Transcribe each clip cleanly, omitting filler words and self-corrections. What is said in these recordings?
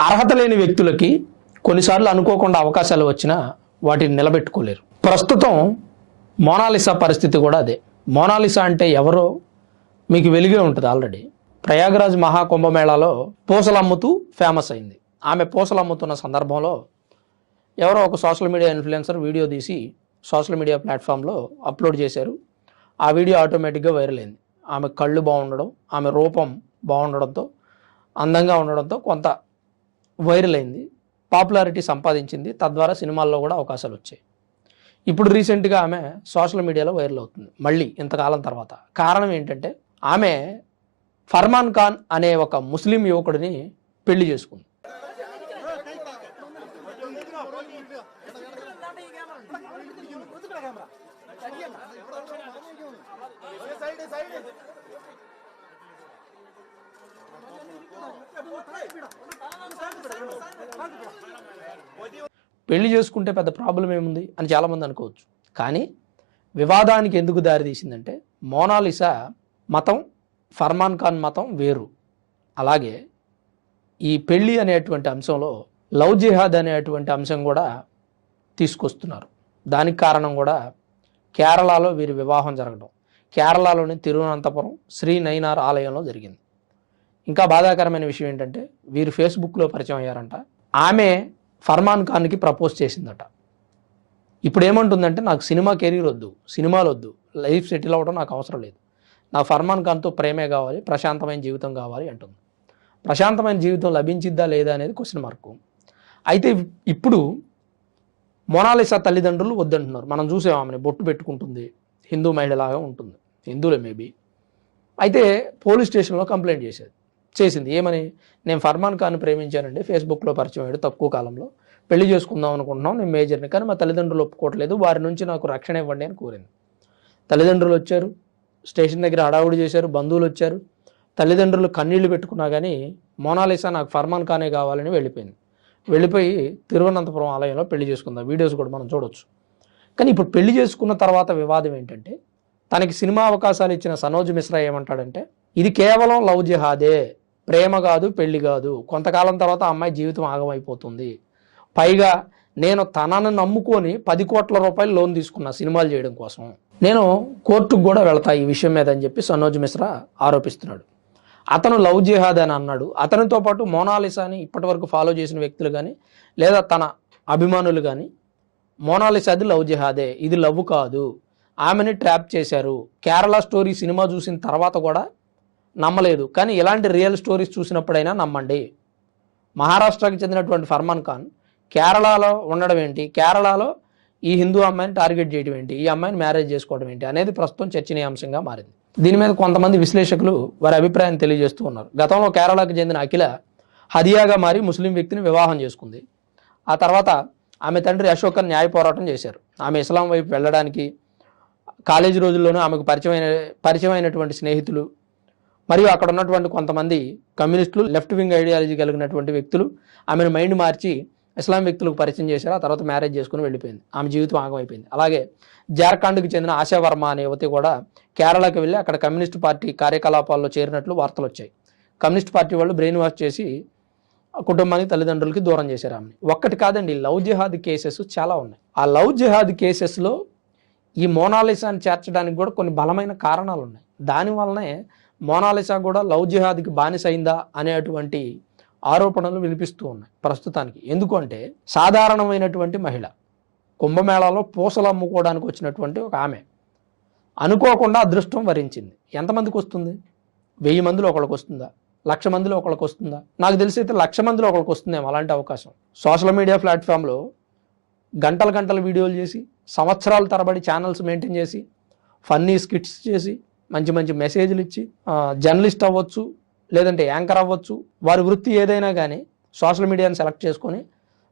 అర్హత లేని వ్యక్తులకి కొన్నిసార్లు అనుకోకుండా అవకాశాలు వచ్చినా వాటిని నిలబెట్టుకోలేరు. ప్రస్తుతం మోనాలిసా పరిస్థితి కూడా అదే. మోనాలిసా అంటే ఎవరో మీకు వెలిగే ఉంటుంది. ఆల్రెడీ ప్రయాగరాజ్ మహాకుంభమేళాలో పూసలు అమ్ముతూ ఫేమస్ అయింది. ఆమె పూసలు అమ్ముతున్న సందర్భంలో ఎవరో ఒక సోషల్ మీడియా ఇన్ఫ్లుయెన్సర్ వీడియో తీసి సోషల్ మీడియా ప్లాట్ఫామ్లో అప్లోడ్ చేశారు. ఆ వీడియో ఆటోమేటిక్గా వైరల్ అయింది. ఆమె కళ్ళు బాగుండడం, ఆమె రూపం బాగుండడంతో, అందంగా ఉండడంతో కొంత వైరల్ అయింది, పాపులారిటీ సంపాదించింది. తద్వారా సినిమాల్లో కూడా అవకాశాలు వచ్చాయి. ఇప్పుడు రీసెంట్గా ఆమె సోషల్ మీడియాలో వైరల్ అవుతుంది మళ్ళీ ఇంతకాలం తర్వాత. కారణం ఏంటంటే ఆమె ఫర్మాన్ ఖాన్ అనే ఒక ముస్లిం యువకుడిని పెళ్లి చేసుకుంది. పెళ్లి చేసుకుంటే పెద్ద ప్రాబ్లం ఏముంది అని చాలామంది అనుకోవచ్చు. కానీ వివాదానికి ఎందుకు దారితీసిందంటే మోనాలిసా మతం, ఫర్మాన్ ఖాన్ మతం వేరు. అలాగే ఈ పెళ్ళి అనేటువంటి అంశంలో లవ్ జిహాద్ అనేటువంటి అంశం కూడా తీసుకొస్తున్నారు. దానికి కారణం కూడా కేరళలో వీరి వివాహం జరగడం. కేరళలోని తిరువనంతపురం శ్రీ నైనార్ ఆలయంలో జరిగింది. ఇంకా బాధాకరమైన విషయం ఏంటంటే వీరు ఫేస్బుక్లో పరిచయం అయ్యారంట. ఆమె ఫర్మాన్ ఖాన్కి ప్రపోజ్ చేసిందట. ఇప్పుడు ఏమంటుందంటే నాకు సినిమా కెరీర్ వద్దు, సినిమాలు వద్దు, లైఫ్ సెటిల్ అవ్వడం నాకు అవసరం లేదు, నాకు ఫర్మాన్ ఖాన్తో ప్రేమే కావాలి, ప్రశాంతమైన జీవితం కావాలి అంటుంది. ప్రశాంతమైన జీవితం లభించిద్దా లేదా అనేది క్వశ్చన్ మార్కు. అయితే ఇప్పుడు మోనాలిసా తల్లిదండ్రులు వద్దంటున్నారు. మనం చూసాం, ఆమెను బొట్టు పెట్టుకుంటుంది, హిందూ మహిళలాగా ఉంటుంది, హిందువులే మేబీ. అయితే పోలీస్ స్టేషన్లో కంప్లైంట్ చేసింది. ఏమని? నేను ఫర్మాన్ ఖాన్ ప్రేమించానండి, ఫేస్బుక్లో పరిచయం అయ్యాడు, తక్కువ కాలంలో పెళ్లి చేసుకుందాం అనుకుంటున్నాం, నేను మేజర్ని, కానీ మా తల్లిదండ్రులు ఒప్పుకోవట్లేదు, వారి నుంచి నాకు రక్షణ ఇవ్వండి అని కోరింది. తల్లిదండ్రులు వచ్చారు, స్టేషన్ దగ్గర హడావుడి చేశారు, బంధువులు వచ్చారు. తల్లిదండ్రులు కన్నీళ్లు పెట్టుకున్నా కానీ మోనాలిసా నాకు ఫర్మాన్ ఖానే కావాలని వెళ్ళిపోయి తిరువనంతపురం ఆలయంలో పెళ్లి చేసుకుందాం. వీడియోస్ కూడా మనం చూడొచ్చు. కానీ ఇప్పుడు పెళ్లి చేసుకున్న తర్వాత వివాదం ఏంటంటే తనకి సినిమా అవకాశాలు ఇచ్చిన సనోజ్ మిశ్రా ఏమంటాడంటే ఇది కేవలం లవ్ జిహాదే, ప్రేమ కాదు, పెళ్లి కాదు, కొంతకాలం తర్వాత అమ్మాయి జీవితం ఆగమైపోతుంది, పైగా నేను తనను నమ్ముకొని 10 కోట్ల రూపాయలు లోన్ తీసుకున్నా సినిమాలు చేయడం కోసం, నేను కోర్టుకు కూడా వెళ్తా ఈ విషయం మీద అని చెప్పి సనోజ్ మిశ్రా ఆరోపిస్తున్నాడు. అతను లవ్ జిహాద్ అని అన్నాడు. అతనితో పాటు మోనాలిసాని ఇప్పటి వరకు ఫాలో చేసిన వ్యక్తులు కానీ లేదా తన అభిమానులు కానీ మోనాలిసాది లవ్ జిహాదే, ఇది లవ్ కాదు, ఆమెని ట్రాప్ చేశారు, కేరళ స్టోరీ సినిమా చూసిన తర్వాత కూడా నమ్మలేదు, కానీ ఇలాంటి రియల్ స్టోరీస్ చూసినప్పుడైనా నమ్మండి. మహారాష్ట్రకి చెందినటువంటి ఫర్మాన్ ఖాన్ కేరళలో ఉండడం ఏంటి, కేరళలో ఈ హిందూ అమ్మాయిని టార్గెట్ చేయడం ఏంటి, ఈ అమ్మాయిని మ్యారేజ్ చేసుకోవడం ఏంటి అనేది ప్రస్తుతం చర్చనీయాంశంగా మారింది. దీని మీద కొంతమంది విశ్లేషకులు వారి అభిప్రాయాన్ని తెలియజేస్తూ ఉన్నారు. గతంలో కేరళకు చెందిన అఖిల హదియాగా మారి ముస్లిం వ్యక్తిని వివాహం చేసుకుంది. ఆ తర్వాత ఆమె తండ్రి అశోకన్ న్యాయ పోరాటం చేశారు. ఆమె ఇస్లాం వైపు వెళ్ళడానికి కాలేజీ రోజుల్లోనూ ఆమెకు పరిచయమైనటువంటి స్నేహితులు మరియు అక్కడ ఉన్నటువంటి కొంతమంది కమ్యూనిస్టులు, లెఫ్ట్ వింగ్ ఐడియాలజీ కలిగినటువంటి వ్యక్తులు ఆమెను మైండ్ మార్చి ఇస్లాం వ్యక్తులకు పరిచయం చేశారు. ఆ తర్వాత మ్యారేజ్ చేసుకుని వెళ్ళిపోయింది. ఆమె జీవితం ఆగమైపోయింది. అలాగే జార్ఖండ్కి చెందిన ఆశా వర్మ అనే యువతి కూడా కేరళకి వెళ్ళి అక్కడ కమ్యూనిస్ట్ పార్టీ కార్యకలాపాల్లో చేరినట్లు వార్తలు వచ్చాయి. కమ్యూనిస్ట్ పార్టీ వాళ్ళు బ్రెయిన్ వాష్ చేసి కుటుంబానికి, తల్లిదండ్రులకి దూరం చేశారు ఆమెని. ఒక్కటి కాదండి, లవ్ జిహాద్ కేసెస్ చాలా ఉన్నాయి. ఆ లవ్ జిహాద్ కేసెస్లో ఈ మోనాలిసాని చేర్చడానికి కూడా కొన్ని బలమైన కారణాలు ఉన్నాయి. దానివల్లనే మోనాలిసా కూడా లవ్ జిహాద్కి బానిసైందా అనేటువంటి ఆరోపణలు వినిపిస్తూ ఉన్నాయి ప్రస్తుతానికి. ఎందుకంటే సాధారణమైనటువంటి మహిళ, కుంభమేళాలో పూసలు అమ్ముకోవడానికి వచ్చినటువంటి ఒక ఆమె అనుకోకుండా అదృష్టం వరించింది. ఎంతమందికి వస్తుంది? 1000 మందిలో ఒకళ్ళకి వస్తుందా? 1,00,000 మందిలో ఒకళ్ళకి వస్తుందా? నాకు తెలిసి అయితే 1,00,000 మందిలో ఒకళ్ళకి వస్తుందేమో అలాంటి అవకాశం. సోషల్ మీడియా ప్లాట్ఫామ్లో గంటల వీడియోలు చేసి, సంవత్సరాల తరబడి ఛానల్స్ మెయింటైన్ చేసి, ఫన్నీ స్కిట్స్ చేసి, మంచి మంచి మెసేజ్లు ఇచ్చి, జర్నలిస్ట్ అవ్వచ్చు, లేదంటే యాంకర్ అవ్వచ్చు, వారి వృత్తి ఏదైనా కానీ సోషల్ మీడియాని సెలెక్ట్ చేసుకొని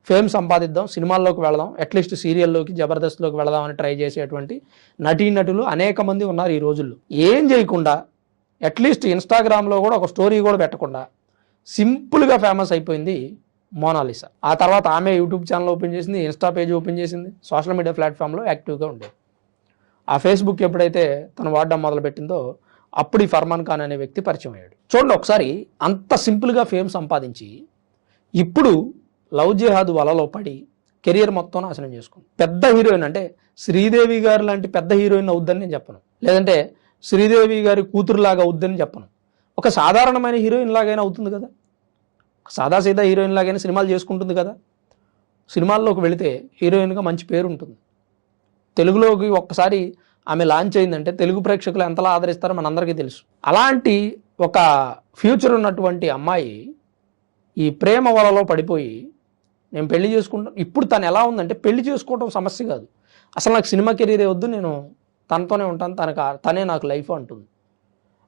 ఫేమ్ సంపాదిద్దాం, సినిమాల్లోకి వెళదాం, అట్లీస్ట్ సీరియల్లోకి, జబర్దస్త్లోకి వెళదామని ట్రై చేసేటువంటి నటీనటులు అనేక మంది ఉన్నారు ఈ రోజుల్లో. ఏం చేయకుండా అట్లీస్ట్ ఇన్స్టాగ్రామ్లో కూడా ఒక స్టోరీ కూడా పెట్టకుండా సింపుల్గా ఫేమస్ అయిపోయింది మోనాలిసా. ఆ తర్వాత ఆమె యూట్యూబ్ ఛానల్ ఓపెన్ చేసింది, ఇన్స్టా పేజ్ ఓపెన్ చేసింది, సోషల్ మీడియా ప్లాట్ఫామ్లో యాక్టివ్గా ఉండేది. ఆ ఫేస్బుక్ ఎప్పుడైతే తను వాడడం మొదలుపెట్టిందో అప్పుడు ఈ ఫర్మాన్ ఖాన్ అనే వ్యక్తి పరిచయం అయ్యాడు. చూడండి ఒకసారి, అంత సింపుల్గా ఫేమ్ సంపాదించి ఇప్పుడు లవ్ జిహాద్ వలలో పడి కెరియర్ మొత్తం నాశనం చేసుకుంది. పెద్ద హీరోయిన్ అంటే శ్రీదేవి గారు లాంటి పెద్ద హీరోయిన్ అవుద్దని నేను చెప్పను, లేదంటే శ్రీదేవి గారి కూతురులాగా అవుద్దని చెప్పను. ఒక సాధారణమైన హీరోయిన్ లాగైనా అవుతుంది కదా, సాదాసీదా హీరోయిన్ లాగైనా సినిమాలు చేసుకుంటుంది కదా. సినిమాల్లోకి వెళితే హీరోయిన్గా మంచి పేరు ఉంటుంది. తెలుగులోకి ఒక్కసారి ఆమె లాంచ్ అయిందంటే తెలుగు ప్రేక్షకులు ఎంతలా ఆదరిస్తారో మనందరికీ తెలుసు. అలాంటి ఒక ఫ్యూచర్ ఉన్నటువంటి అమ్మాయి ఈ ప్రేమ వలలో పడిపోయి నేను పెళ్లి చేసుకుంటాను. ఇప్పుడు తను ఎలా ఉందంటే పెళ్లి చేసుకోవడం సమస్య కాదు, అసలు నాకు సినిమా కెరీరే వద్దు, నేను తనతోనే ఉంటాను, తనే నాకు లైఫ్ అంటుంది.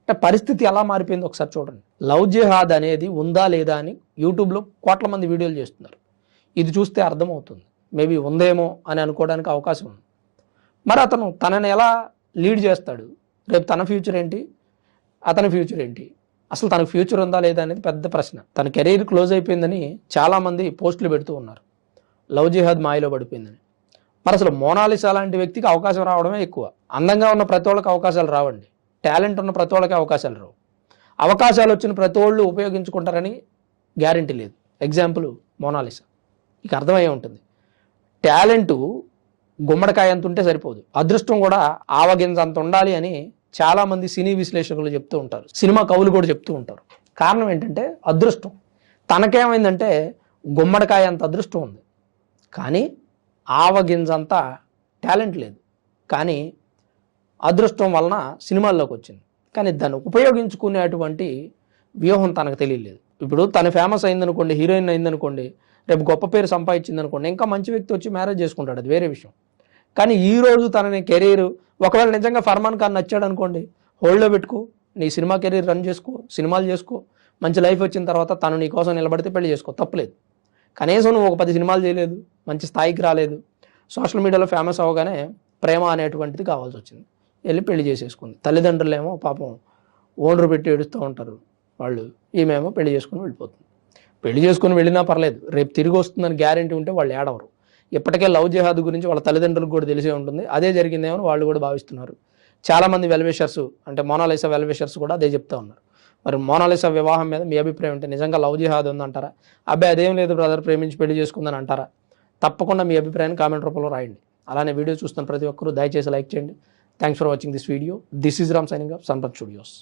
అంటే పరిస్థితి ఎలా మారిపోయింది ఒకసారి చూడండి. లవ్ జిహాద్ అనేది ఉందా లేదా అని యూట్యూబ్లో కోట్ల మంది వీడియోలు చేస్తున్నారు. ఇది చూస్తే అర్థమవుతుంది, మేబీ ఉందేమో అని అనుకోవడానికి అవకాశం ఉంది. మరి అతను తనని ఎలా లీడ్ చేస్తాడు, రేపు తన ఫ్యూచర్ ఏంటి, అతని ఫ్యూచర్ ఏంటి, అసలు తనకు ఫ్యూచర్ ఉందా లేదా అనేది పెద్ద ప్రశ్న. తన కెరీర్ క్లోజ్ అయిపోయిందని చాలామంది పోస్టులు పెడుతూ ఉన్నారు, లవ్ జిహాద్ మాయలో పడిపోయిందని. మరి అసలు మోనాలిసా లాంటి వ్యక్తికి అవకాశం రావడమే ఎక్కువ. అందంగా ఉన్న ప్రతి వాళ్ళకి అవకాశాలు రావండి, టాలెంట్ ఉన్న ప్రతి వాళ్ళకి అవకాశాలు రావు. అవకాశాలు వచ్చిన ప్రతి వాళ్ళు ఉపయోగించుకుంటారని గ్యారంటీ లేదు. ఎగ్జాంపుల్ మోనాలిసా, ఇక అర్థమయ్యే ఉంటుంది. టాలెంటు గుమ్మడికాయ అంత ఉంటే సరిపోదు, అదృష్టం కూడా ఆవగింజ అంత ఉండాలి అని చాలామంది సినీ విశ్లేషకులు చెప్తూ ఉంటారు, సినిమా కవులు కూడా చెప్తూ ఉంటారు. కారణం ఏంటంటే అదృష్టం. తనకేమైందంటే గుమ్మడికాయ అంత అదృష్టం ఉంది, కానీ ఆవగింజ అంతా టాలెంట్ లేదు. కానీ అదృష్టం వలన సినిమాల్లోకి వచ్చింది, కానీ దాన్ని ఉపయోగించుకునేటువంటి వ్యూహం తనకు తెలియలేదు. ఇప్పుడు తను ఫేమస్ అయిందనుకోండి, హీరోయిన్ అయిందనుకోండి, రేపు గొప్ప పేరు సంపాదించింది అనుకోండి, ఇంకా మంచి వ్యక్తి వచ్చి మ్యారేజ్ చేసుకుంటాడు, అది వేరే విషయం. కానీ ఈరోజు తనని కెరీర్, ఒకవేళ నిజంగా ఫర్మాన్ ఖాన్ నచ్చాడు అనుకోండి, హోల్డ్లో పెట్టుకో, నీ సినిమా కెరీర్ రన్ చేసుకో, సినిమాలు చేసుకో, మంచి లైఫ్ వచ్చిన తర్వాత తను నీ కోసం నిలబడితే పెళ్లి చేసుకో, తప్పలేదు. కనీసం నువ్వు ఒక 10 సినిమాలు చేయలేదు, మంచి స్థాయికి రాలేదు, సోషల్ మీడియాలో ఫేమస్ అవ్వగానే ప్రేమ అనేటువంటిది కావాల్సి వచ్చింది, వెళ్ళి పెళ్లి చేసేసుకుంది. తల్లిదండ్రులేమో పాపం ఓనరు పెట్టి ఏడుస్తూ ఉంటారు వాళ్ళు, ఈమెమో పెళ్లి చేసుకుని వెళ్ళిపోతుంది. పెళ్లి చేసుకుని వెళ్ళినా పర్లేదు, రేపు తిరిగి వస్తుందని గ్యారంటీ ఉంటే వాళ్ళు ఏడవరు. ఇప్పటికే లవ్ జిహాద్ గురించి వాళ్ళ తల్లిదండ్రులకు కూడా తెలిసే ఉంటుంది, అదే జరిగిందేమో వాళ్ళు కూడా భావిస్తున్నారు. చాలామంది వెల్విషర్స్, అంటే మోనాలిసా వెల్విషర్స్ కూడా అదే చెప్తా ఉన్నారు. మరి మోనాలిసా వివాహం మీద మీ అభిప్రాయం అంటే నిజంగా లవ్ జిహాద్ ఉందంటారా, అబ్బాయి అదేం లేదు బ్రదర్ ప్రేమించి పెళ్లి చేసుకుందని అంటారా? తప్పకుండా మీ అభిప్రాయాన్ని కామెంట్ రూపంలో రాయండి. అలానే వీడియో చూస్తున్న ప్రతి ఒక్కరూ దయచేసి లైక్ చేయండి. Thanks for watching this video. This is Ram signing off Sampath studios.